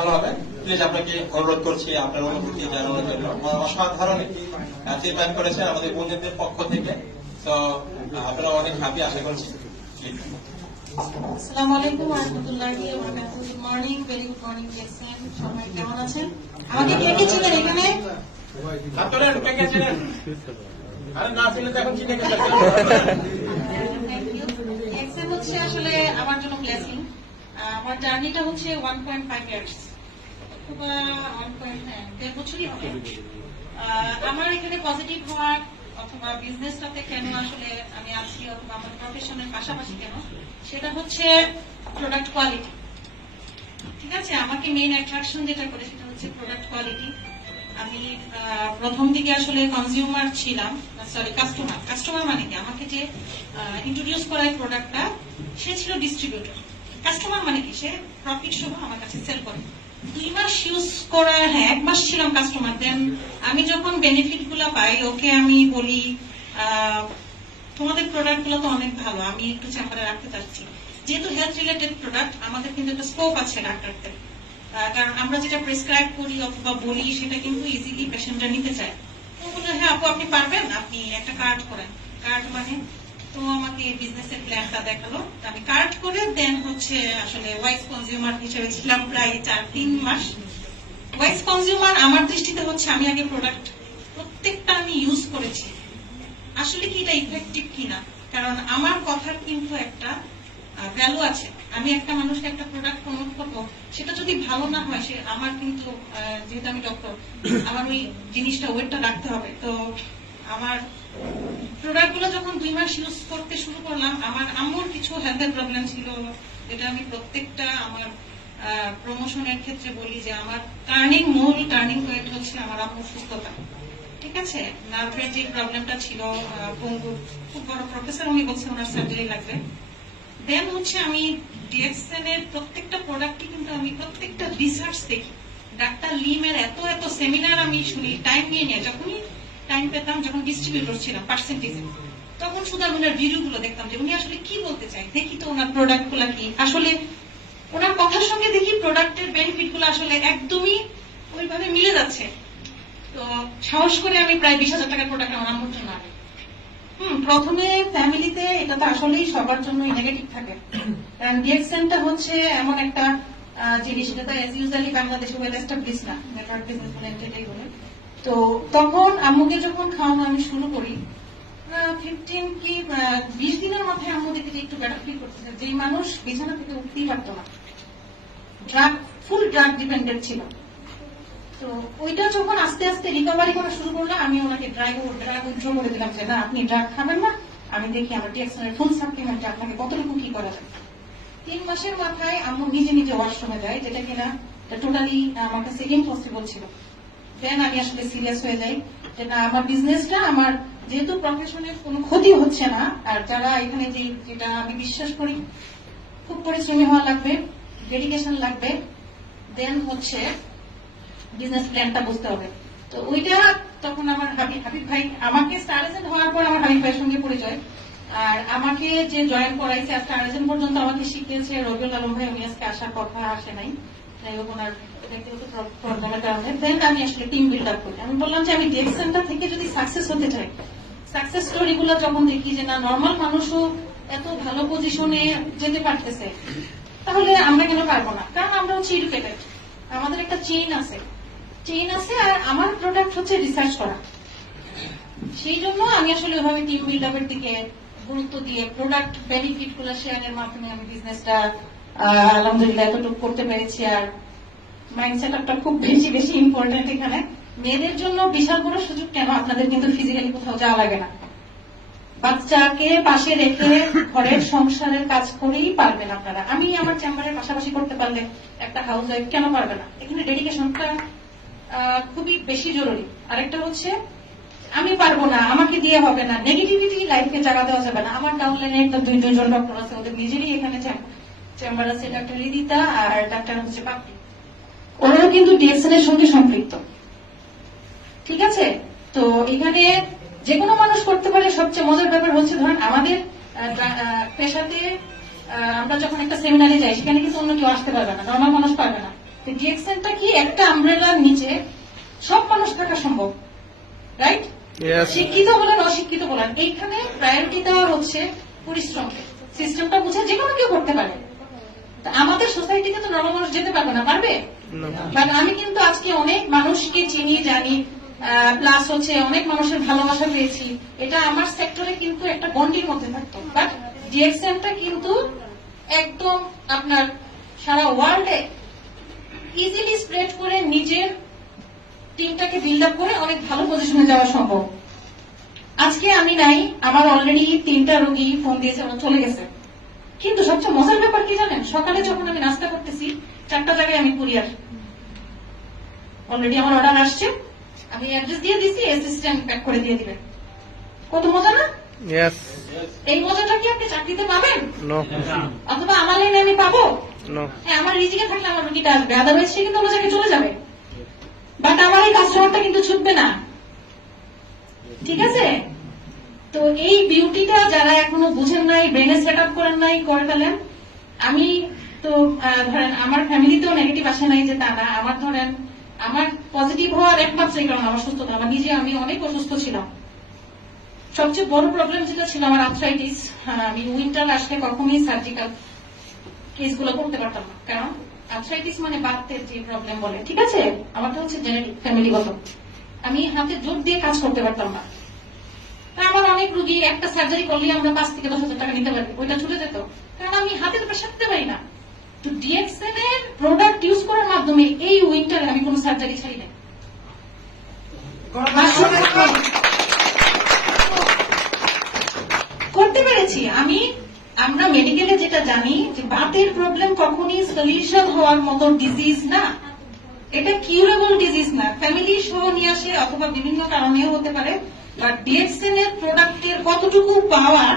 ভালো হবে। প্লিজ আপনাকে অনুরোধ করছি আপনার অনুভূতি জানানোর জন্য। অসাধারণ ফিডব্যাক করেছেন আমাদের বন্ধুদের পক্ষ থেকে, তো আপনারা অনেক হ্যাপি আশা করছি। আসসালামু আলাইকুম ওয়া রাহমাতুল্লাহি ওয়া বারাকাতুহু। Good morning, very good morning Jason. সবাই কেমন আছেন? আমাকে কে কে চিনেন এখানে? আপনারা কে কে চিনেন? আরে না চিনলে এখন চিনে গেছেন। Thank you. জেসেন হচ্ছে আসলে আমার জন্য ব্লেসিং। আমার জার্নিটা হচ্ছে 1.5 ইয়ার্স, অথবা 1.5 বছরই হবে। আমার এখানে পজিটিভ হওয়ার অথবা বিজনেসটাতে কেন আসলে আমি আসছি, অথবা আমার প্রফেশনের পাশাপাশি কেন, সেটা হচ্ছে প্রোডাক্ট কোয়ালিটি। ঠিক আছে, আমাকে মেইন অ্যাট্রাকশন যেটা করে সেটা হচ্ছে প্রোডাক্ট কোয়ালিটি। আমি প্রথম দিকে আসলে কনজিউমার ছিলাম, সরি কাস্টমার মানে কি, আমাকে যে ইন্ট্রোডিউস করায় প্রোডাক্টটা সে ছিল ডিস্ট্রিবিউটর। কাস্টমার মানে কি, সে প্রফিট সহ আমার কাছে সেল করে। 2 মাস ইউজ করার, 1 মাস ছিলাম কাস্টমার। দেন আমি যখন বেনিফিট গুলো পাই, ওকে আমি বলি তোমাদের প্রোডাক্ট গুলো তো অনেক ভালো, আমি একটু চেম্বারে রাখতে চাচ্ছি। যেহেতু হেলথ রিলেটেড প্রোডাক্ট, আমাদের কিন্তু একটা স্কোপ আছে ডাক্তারদের, কারণ আমরা যেটা প্রেসক্রাইব করি অথবা বলি সেটা কিন্তু ইজিলি পেশেন্টরা নিতে চায়। তো বললো হ্যাঁ আপু আপনি পারবেন, আপনি একটা কার্ড করেন। কার্ড মানে, তো আমাকে বিজনেসের প্ল্যানটা দেখালো, আমি কার্ড করে দেন হচ্ছে আসলে ওয়াইস কনজিউমার হিসেবে ছিলাম প্রায় 4-3 মাস। ওয়াইস কনজিউমার আমার দৃষ্টিতে হচ্ছে আমি আগে প্রোডাক্ট প্রত্যেকটা আমি ইউজ করেছি, আসলে কি এটা ইফেক্টিভ কিনা। কারণ আমার কথার কিন্তু একটা ভ্যালু আছে। আমি একটা মানুষকে একটা প্রোডাক্ট প্রমোট করবো, সেটা যদি ভালো না হয়, সে আমার কিন্তু, যেহেতু আমি ডক্টর, আমার ওই জিনিসটা ওয়েটটা রাখতে হবে। তো আমার প্রোডাক্ট গুলো যখন 2 মাস ইউজ করতে শুরু করলাম, আমার আম্মুর কিছু হেলথের প্রবলেম ছিল, এটা আমি প্রত্যেকটা আমার প্রমোশনের ক্ষেত্রে বলি যে আমার মূল টার্নিং পয়েন্ট হচ্ছে আমার আম্মুর সুস্থতা। ঠিক আছে, নার্ভের যে প্রবলেমটা ছিল, পঙ্গু, খুব বড় প্রফেসর, উনি বলছে ওনার সার্জারি লাগবে। দেন হচ্ছে আমি ডিএক্সএন এর প্রত্যেকটা প্রোডাক্টই কিন্তু আমি প্রত্যেকটা রিসার্চ দেখি। ডাক্তার লিমের এত এত সেমিনার আমি শুনি, টাইম নিয়ে নিয়ে, যখনই টাইম পেতাম, যখন ডিস্ট্রিবিউটর ছিলাম পার্সেন্টেজে, তখন শুধু আমি ওনার ভিডিও গুলো দেখতাম যে উনি আসলে কি বলতে চাই, দেখি তো ওনার প্রোডাক্ট গুলা কি আসলে ওনার কথার সঙ্গে দেখি প্রোডাক্টের বেনিফিট গুলো আসলে একদমই ওইভাবে মিলে যাচ্ছে। তো সাহস করে আমি প্রায় 20,000 টাকার প্রোডাক্ট আমার আম্মুর জন্য আনি। প্রথমে ফ্যামিলিতে এটা তো আসলেই সবার জন্যই নেগেটিভ থাকে, কারণ ডিএক্সএনটা হচ্ছে এমন একটা জিনিস, এটা তো এজ ইউজুয়ালি বাংলাদেশে ওয়েল এস্টাবলিশ না, নেটওয়ার্ক বিজনেস বলে এটাই বলে। তো তখন আম্মুকে যখন খাওয়ানো আমি শুরু করি, 15 কি 20 দিনের মাথায় আম্মু দেখে একটু বেটার ফিল করতেছে। যেই মানুষ বিছানা থেকে উঠতেই পারতো না, ফুল ড্রাগ ডিপেন্ডেন্ট ছিল, তো ওইটা যখন আস্তে আস্তে রিকভারি করা শুরু করলাম, আমি ওনাকে ড্রাগ উইথড্র করে দিলাম যে না আপনি ড্রাগ খাবেন না, আমি দেখি আমার ডিএক্সএনের ফুল সাপ্লিমেন্টে আপনাকে কতটুকু কি করা যায়। 3 মাসের মাথায় আম্মু নিজে নিজে ওয়াশরুমে যায়, যেটা কিনা টোটালি আমার কাছে ইম্পসিবল ছিল। দেন আমি আসলে সিরিয়াস হয়ে যাই যে না, আমার বিজনেসটা, আমার যেহেতু প্রফেশনের কোনো ক্ষতি হচ্ছে না, আর যারা এখানে যেটা আমি বিশ্বাস করি, খুব পরিশ্রমী হওয়া লাগবে, ডেডিকেশন লাগবে, দেন হচ্ছে বিজনেস প্ল্যানটা বুঝতে হবে। তো ওইটা তখন আমার হাবিব ভাই, আমাকে স্টার এজেন্ট হওয়ার পর আমার হাবিব ভাইয়ের সঙ্গে পরিচয়, আর আমাকে যে জয়েন করাইছে স্টার এজেন্ট পর্যন্ত আমাকে শিখিয়েছে রবিউল আলম ভাই। উনি আজকে আসার কথা, আসে নাই, যাই হোক ওনার ব্যক্তিগত প্রবলেমের কারণে। দেন আমি আসলে টিম বিল্ড আপ করি। আমি বললাম যে আমি ডিএক্সএনটা থেকে যদি সাকসেস হতে চাই, সাকসেস স্টোরি গুলো যখন দেখি যে না নর্মাল মানুষও এত ভালো পজিশনে যেতে পারতেছে, তাহলে আমরা কেন পারবো না, কারণ আমরা হচ্ছে এডুকেটেড, আমাদের একটা চেইন আছে, আর আমার প্রোডাক্ট হচ্ছে রিসার্চ করা। সেই জন্য আমি আসলে ওইভাবে টিম বিল্ড আপের দিকে গুরুত্ব দিয়ে প্রোডাক্ট বেনিফিট গুলো শেয়ারের মাধ্যমে আমি বিজনেসটা আলহামদুলিল্লাহ এতটুকু করতে পেরেছি। আর মাইন্ডসেট একটা খুব বেশি ইম্পর্টেন্ট এখানে। মেয়েদের জন্য বিশাল বড় সুযোগ কেন, আপনাদের কিন্তু ফিজিক্যালি কোথাও যাওয়া লাগে না, বাচ্চাকে পাশে রেখে ঘরের সংসারের কাজ করেই পারবেন আপনারা। আমি আমার চেম্বারের পাশাপাশি করতে পারলে একটা হাউস ওয়াইফ কেন পারবে না? এখানে ডেডিকেশনটা খুবই বেশি জরুরি। আরেকটা হচ্ছে আমি পারবো না, আমাকে দিয়ে হবে না, নেগেটিভিটি লাইফকে জায়গা দেওয়া যাবে না। আমার ডাউনলাইনে একটা দুইজন ডক্টর আছে, ওদের নিজেরই এখানে চেম্বার আছে, ডাক্তার রিদিতা আর ডাক্তার হচ্ছে পাপড়ি, ওরাও কিন্তু ডিএক্সএন এর সঙ্গে সম্পৃক্ত। ঠিক আছে, তো এখানে যে কোনো মানুষ করতে পারে। সবচেয়ে মজার ব্যাপার হচ্ছে ধরেন আমাদের পেশাতে আমরা যখন একটা সেমিনারে যাই, সেখানে কিন্তু অন্য কেউ আসতে পারবে না, নর্মাল মানুষ পারবে না। তো ডিএক্সএনটা কি একটা আমব্রেলার নিচে সব মানুষ থাকা সম্ভব, রাইট? Yes. শিক্ষিত বলেন অশিক্ষিত বলেন, এইখানে প্রায়োরিটি দেওয়া হচ্ছে পরিশ্রমকে। সিস্টেমটা বুঝে যে কোনো কেউ করতে পারে। তা আমাদের সোসাইটিতে তো নরম মানুষ যেতে পারবে না, পারবে? No. বাট আমি কিন্তু আজকে অনেক মানুষকে চিনি, জানি, প্লাস হচ্ছে অনেক মানুষের ভালোবাসা পেয়েছি। এটা আমার সেক্টরে কিন্তু একটা গন্ডির মধ্যে থাকতো, বাট ডিএক্সএনটা কিন্তু একদম আপনার সারা ওয়ার্ল্ডে ইজিলি স্প্রেড করে নিজের টিমটাকে বিল্ড আপ করে অনেক ভালো পজিশনে যাওয়া সম্ভব। আজকে আমি নাই, আমার অলরেডি 3টা রোগী ফোন দিয়েছে, ওরা চলে গেছে। কিন্তু সবচেয়ে মজার ব্যাপার কি জানেন, সকালে যখন আমি নাস্তা করতেছি 4টা জায়গায় আমি কুরিয়ার, অলরেডি আমার অর্ডার আসছে, আমি অ্যাড্রেস দিয়ে দিছি, অ্যাসিস্ট্যান্ট প্যাক করে দিয়ে দিবেন। কত মজা না? Yes. এই মজাটা কি আপনি চাকরিতে পাবেন? No. অথবা আমার লাইনে আমি পাবো? No. হ্যাঁ, আমার রিজিকে থাকলে আমার রুগীটা আসবে, আদারওয়াইজ সে কিন্তু অন্য জায়গায় চলে যাবে। বাট আমার এই কাস্টমারটা কিন্তু ছুটবে না, ঠিক আছে? তো এই বিউটিটা যারা এখনো বুঝেন নাই, ব্রেনে সেট আপ করেন নাই, করে ফেলেন। আমি তো ধরেন আমার ফ্যামিলিতেও নেগেটিভ আসে নাই যে তা না। আমার ধরেন আমার পজিটিভ হওয়ার একমাত্র কারণ আমার সুস্থতা। আমার নিজে আমি অনেক অসুস্থ ছিলাম। সবচেয়ে বড় প্রবলেম যেটা ছিল আমার আর্থ্রাইটিস। আমি উইন্টার আসলে কখনোই সার্জিক্যাল কেসগুলো করতে পারতাম না, কারণ আর্থ্রাইটিস মানে বাতের যে প্রবলেম বলে, ঠিক আছে? আমারটা হচ্ছে জেনেটিক, ফ্যামিলিগত। আমি হাতে জোর দিয়ে কাজ করতে পারতাম না। তা আমার অনেক রুগী একটা সার্জারি করলে আমরা 5 থেকে 10 হাজার টাকা নিতে পারি, ওইটা ছুটে যেত, কারণ আমি হাতের প্রেশার দিতে পারি না। তো ডিএক্সএন এর প্রোডাক্ট ইউজ করার মাধ্যমে এই উইন্টারে আমি কোনো সার্জারি ছাড়ি না। করতে পেরেছি আমি। আমরা মেডিকেলে যেটা জানি যে বাতের প্রবলেম কখনই সলিউশন হওয়ার মতো ডিজিজ না, এটা কিউরেবল ডিজিজ না। ফ্যামিলি সহ নিয়ে আসে অথবা বিভিন্ন কারণেও হতে পারে। বাট ডিএক্সএন এর প্রোডাক্টের কতটুকু পাওয়ার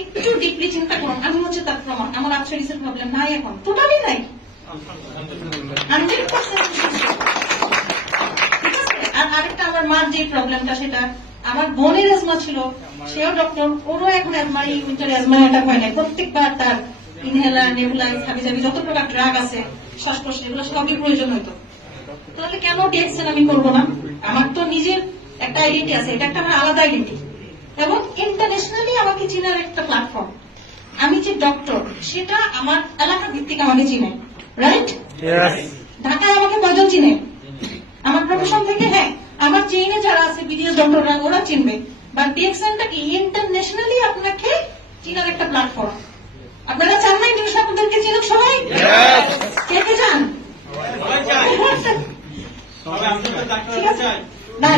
একটু ডিপলি চিন্তা করুন। আমি হচ্ছে তার প্রমাণ। আমার আর্থ্রাইটিসের প্রবলেম নাই, এখন টোটালি নাই, 100%। ঠিক আছে? আর আরেকটা আমার মার যে প্রবলেমটা, সেটা আমার বোনের অ্যাজমা ছিল, সেও ডক্টর, ওরও এখন অ্যাজমা, এই উইন্টারে অ্যাজমা অ্যাটাক হয় না। প্রত্যেকবার তার ইনহেলার, নেবুলাইজ, হাবিজাবি যত প্রকার ড্রাগ আছে, শ্বাসকষ্ট, এগুলো সবই প্রয়োজন হইতো। তাহলে কেন ডিএক্সএন আমি করবো না? আমার তো নিজের একটা আইডেন্টি আছে, এটা একটা আমার আলাদা আইডেন্টি, এবং ইন্টারন্যাশনালি আমাকে চিনার একটা প্ল্যাটফর্ম। আমি যে ডক্টর সেটা আমার এলাকা ভিত্তিক আমাকে চিনে, রাইট? Yes. ঢাকায় আমাকে কয়জন চিনে আমার প্রফেশন থেকে? হ্যাঁ, আমার চেইনে যারা আছে বিদেশ ডক্টররা, ওরা চিনবে। বাট ডিএক্সএনটা কি ইন্টারন্যাশনালি আপনাকে চিনার একটা প্ল্যাটফর্ম। আপনারা চান না ইন্টারন্যাশনাল আপনাদেরকে চিনুক সবাই? Yes. কে কে চান? ঠিক আছে। না,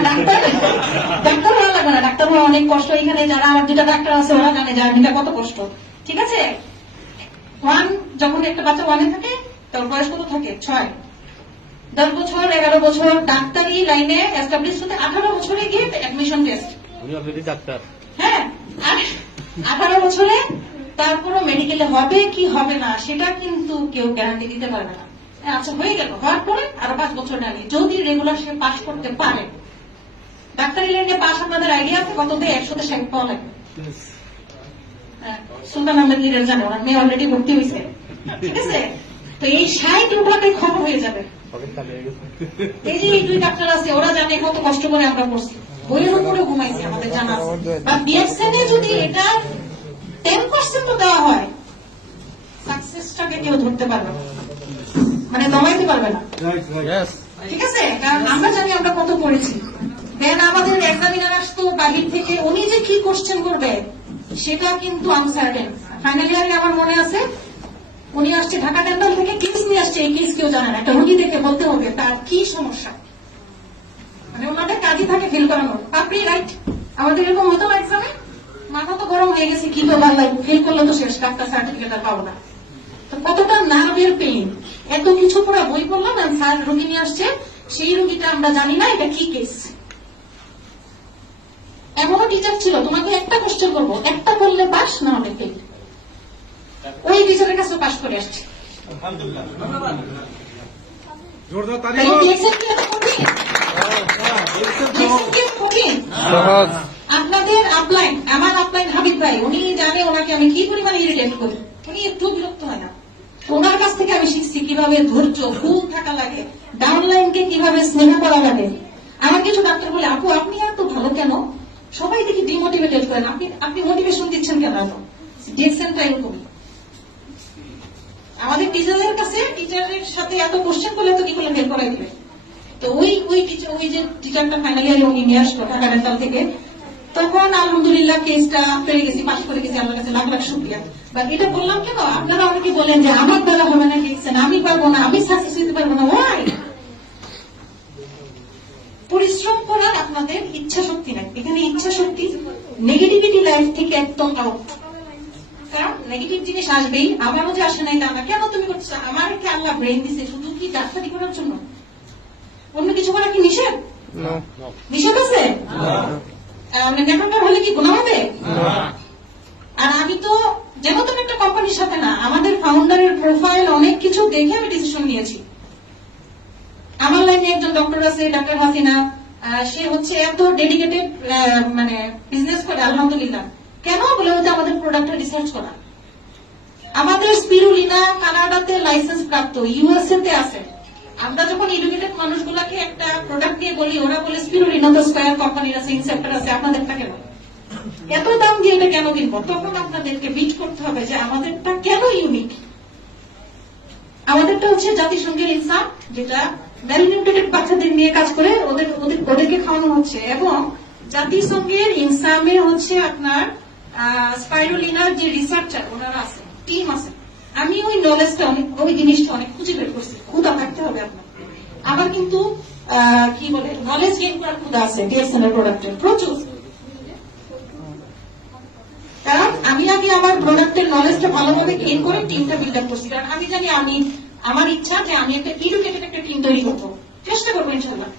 ডাক্তার হওয়া লাগবে না, ডাক্তার হওয়া অনেক কষ্ট। এখানে যারা আমার 2টা ডাক্তার আছে ওরা জানে জার্নিটা কত কষ্ট, ঠিক আছে? যখন একটা বাচ্চা 1-এ থাকে, তার বয়স কত থাকে? 6, 10 বছর, 11 বছর, ডাক্তারি লাইনে এস্টাবলিশ হতে 18 বছরে গিয়ে অ্যাডমিশন টেস্ট। আমি অলরেডি ডাক্তার। হ্যাঁ, আর 18 বছরে তারপরও মেডিকেলে হবে কি হবে না সেটা কিন্তু কেউ গ্যারান্টি দিতে পারবে না। আচ্ছা, হয়ে গেল, হওয়ার পরে আরো 5 বছর জানি, যদি রেগুলার সে পাস করতে পারে। ডাক্তারি লাইনে পাস আপনাদের আইডিয়া আছে কত দেয়? 160 পাওয়া লাগবে। সুলতান আহমেদ লিডার জানে, ওনার মেয়ে অলরেডি ভর্তি হয়েছে, ঠিক আছে? তো এই 60 উঠাতে খবর হয়ে যাবে। এই যে এই 2 ডাক্তার আছে, ওরা জানে কত কষ্ট করে আমরা করছি, বইয়ের উপরে ঘুমাইছি, আমাদের জানা আছে। বা ডিএক্সএন এ যদি এটা 10% দেওয়া হয়, সাকসেসটাকে কেউ ধরতে পারবে না, মানে দমাইতে পারবে না। Yes. ঠিক আছে? কারণ আমরা জানি আমরা কত পড়েছি। দেন আমাদের এক্সামিনার আসতো বাহির থেকে, উনি যে কি কোশ্চেন করবে সেটা কিন্তু আনসার্টেন। ফাইনাল ইয়ারে আমার মনে আছে, উনি আসছে ঢাকা ডেন্টাল থেকে, কেস নিয়ে আসছে। এই কেস কেউ জানে না, একটা রুগী থেকে বলতে হবে তার কি সমস্যা। মানে ওনাদের কাজই থাকে ফিল করানোর। আপনি রাইট, আমাদের এরকম হতো না এক্সামে, মাথা তো গরম হয়ে গেছে, কি তো ভালো লাগবে, ফেল করলে তো শেষ, ডাক্তার সার্টিফিকেট আর পাবো না। তো কতটা নার্ভের পেইন, এত কিছু পুরো বই পড়লাম, স্যার রুগী নিয়ে আসছে, সেই রুগীটা আমরা জানি না এটা কি কেস। এমনও টিচার ছিল, তোমাকে একটা কোশ্চেন করবো, একটা করলে পাস, না হলে ফেল। ওই টিচারের কাছে পাস করে আসছে। তাই DXN কি এত কঠিন? DXN কি এত কঠিন? সহজ। আপনাদের আপলাইন, আমার আপলাইন হাবিব ভাই, উনি জানে ওনাকে আমি কি পরিমাণে ইরিটেট করি, উনি একটু বিরক্ত হয় না। ওনার কাছ থেকে আমি শিখছি কিভাবে ধৈর্য ফুল থাকা লাগে, ডাউনলাইনকে কিভাবে স্নেহ করা লাগে। আমার কিছু ডাক্তার বলে, আপু আপনি এত ভালো কেন, সবাই দেখি ডিমোটিভেটেড করেন, আপনি মোটিভেশন দিচ্ছেন কেন? এত ডিএক্সএনটা এরকম। আমাদের টিচারের কাছে, টিচারের সাথে এত কোশ্চেন করলে তো কি করে বের করাই দিবে। তো ওই টিচার, ওই যে টিচারটা ফাইনালি উনি নিয়ে আসলো ঢাকা ডেন্টাল থেকে, তখন আলহামদুলিল্লাহ কেসটা পেরে গেছি, পাস করে গেছি, আল্লাহর কাছে লাখ লাখ শুকরিয়া। বা এটা বললাম কেন, আপনারা অনেকে বলেন যে আমার দ্বারা হবে না, দেখছেন আমি পারবো না, আমি সাকসেস হতে পারবো না। ওয়াই? পরিশ্রম করার আপনাদের ইচ্ছা শক্তি নাই। এখানে ইচ্ছা শক্তি, নেগেটিভিটি লাইফ থেকে একদম আউট। কারণ নেগেটিভ জিনিস আসবেই, আমারও যে আসে নাই তা না। কেন তুমি করছো? আমার কি আল্লাহ ব্রেন দিছে শুধু কি ডাক্তারি করার জন্য? অন্য কিছু করা কি নিষেধ? নিষেধ আছে? নেটওয়ার্কার হলে কি গুনাহ হবে? আর আমি তো যেন তেন একটা কোম্পানির সাথে না, আমাদের ফাউন্ডারের প্রোফাইল অনেক কিছু দেখে আমি ডিসিশন নিয়েছি। আমার লাইনে একজন ডক্টর আছে, ডাক্তার হাসিনা, সে হচ্ছে এত ডেডিকেটেড, মানে বিজনেস করে আলহামদুলিল্লাহ। কেন বলে হচ্ছে আমাদের প্রোডাক্টের রিসার্চ করা। আমাদের স্পিরুলিনা কানাডাতে লাইসেন্স প্রাপ্ত, ইউএসএ তে আছে। আমরা যখন এডুকেটেড মানুষগুলাকে একটা প্রোডাক্ট নিয়ে বলি, ওরা বলে স্পিরুলিনা তো স্কয়ার কোম্পানির আছে, ইনসেপ্টার আছে, আপনাদেরটা কেন? এত দাম দিয়ে এটা কেন কিনবো? তখন আপনাদেরকে বিট করতে হবে যে আমাদেরটা কেন ইউনিক। আমাদেরটা হচ্ছে জাতিসংঘের ইনসাম, যেটা ম্যালনিউট্রিটেড বাচ্চাদের নিয়ে কাজ করে ওদেরকে খাওয়ানো হচ্ছে, এবং জাতিসংঘের ইনসামে হচ্ছে আপনার স্পাইরুলিনার যে রিসার্চার ওনারা আছে, টিম আছে। আমি ওই নলেজটা অনেক, ওই জিনিসটা অনেক খুঁজে বের করছি। ক্ষুধা থাকতে হবে আপনার। আবার কিন্তু কি বলে, নলেজ গেইন করার ক্ষুধা আছে ডিএক্সএন এর প্রোডাক্টের প্রচুর। কারণ আমি আগে আমার প্রোডাক্টের নলেজটা ভালোভাবে গেইন করে টিমটা বিল্ড আপ করছি। কারণ আমি জানি, আমার ইচ্ছা যে আমি একটা এডুকেটেড একটা টিম তৈরি করবো, চেষ্টা করবো ইনশাল্লাহ।